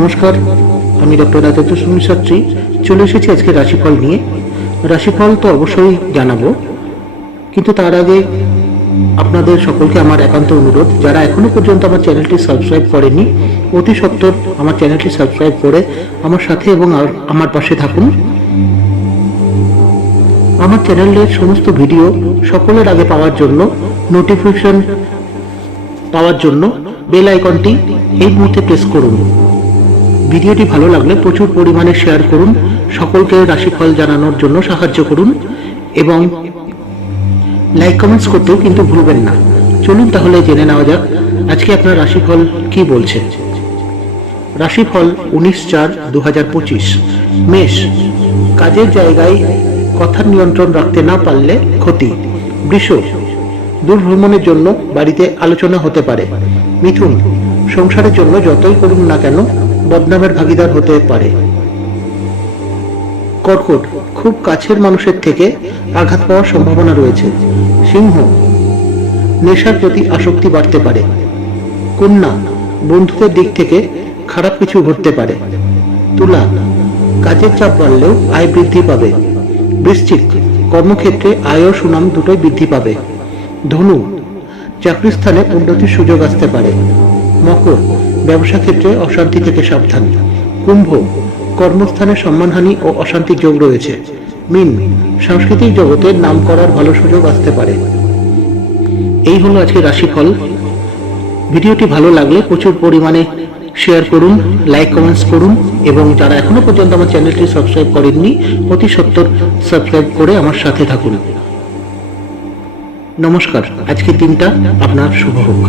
নমস্কার, আমি ডক্টর রাজেন্দ্র সুনীল শাস্ত্রী চলে এসেছি আজকে রাশিফল নিয়ে। রাশিফল তো অবশ্যই জানাবো, কিন্তু তার আগে আপনাদের সকলকে আমার একান্ত অনুরোধ, যারা এখনো পর্যন্ত আমার চ্যানেলটি সাবস্ক্রাইব করেনি অতি সত্বর আমার চ্যানেলটি সাবস্ক্রাইব করে আমার সাথে এবং আমার পাশে থাকুন। আমার চ্যানেলের সমস্ত ভিডিও সকলের আগে পাওয়ার জন্য, নোটিফিকেশন পাওয়ার জন্য বেল আইকনটি এই মুহূর্তে প্রেস করুন। ভিডিওটি ভালো লাগলে প্রচুর পরিমাণে শেয়ার করুন, সকলকে রাশিফল জানানোর জন্য সাহায্য করুন এবং লাইক কমেন্টস করতেও কিন্তু ভুলবেন না। চলুন তাহলে জেনে নেওয়া যাক আজকে আপনার রাশিফল কি বলছে। রাশিফল 19/4/2025। মেষ, কাজের জায়গায় কথার নিয়ন্ত্রণ রাখতে না পারলে ক্ষতি। বৃষ, দূর ভ্রমণের জন্য বাড়িতে আলোচনা হতে পারে। মিথুন, সংসারের জন্য যতই করুন না কেন বদনামের ভাগীদার হতে পারে। কর্কট, খুব কাছের মানুষের থেকে আঘাত পাওয়ার সম্ভাবনা রয়েছে। সিংহ, নেশার প্রতি আসক্তি বাড়তে পারে। কন্যা, বন্ধুদের দিক থেকে খারাপ কিছু ঘটতে পারে। তুলা, কাজের চাপ বাড়লেও আয় বৃদ্ধি পাবে। বৃশ্চিক, কর্মক্ষেত্রে আয় ও সুনাম দুটোই বৃদ্ধি পাবে। ধনু, চাকরির স্থানে উন্নতির সুযোগ আসতে পারে। মকর, ব্যবসা ক্ষেত্রে অশান্তি থেকে সাবধান। কুম্ভ, কর্মস্থানে সম্মানহানি ও অশান্তির যোগ রয়েছে। মীন, সাংস্কৃতিক জগতে নাম করার ভালো সুযোগ আসতে পারে। এই হলো আজকে রাশিফল। ভিডিওটি ভালো লাগলে প্রচুর পরিমাণে শেয়ার করুন, লাইক কমেন্টস করুন এবং যারা এখনো পর্যন্ত আমার চ্যানেলটি সাবস্ক্রাইব করেননি অতি সত্বর সাবস্ক্রাইব করে আমার সাথে থাকুন। নমস্কার, আজকের দিনটা আপনার শুভ হোক।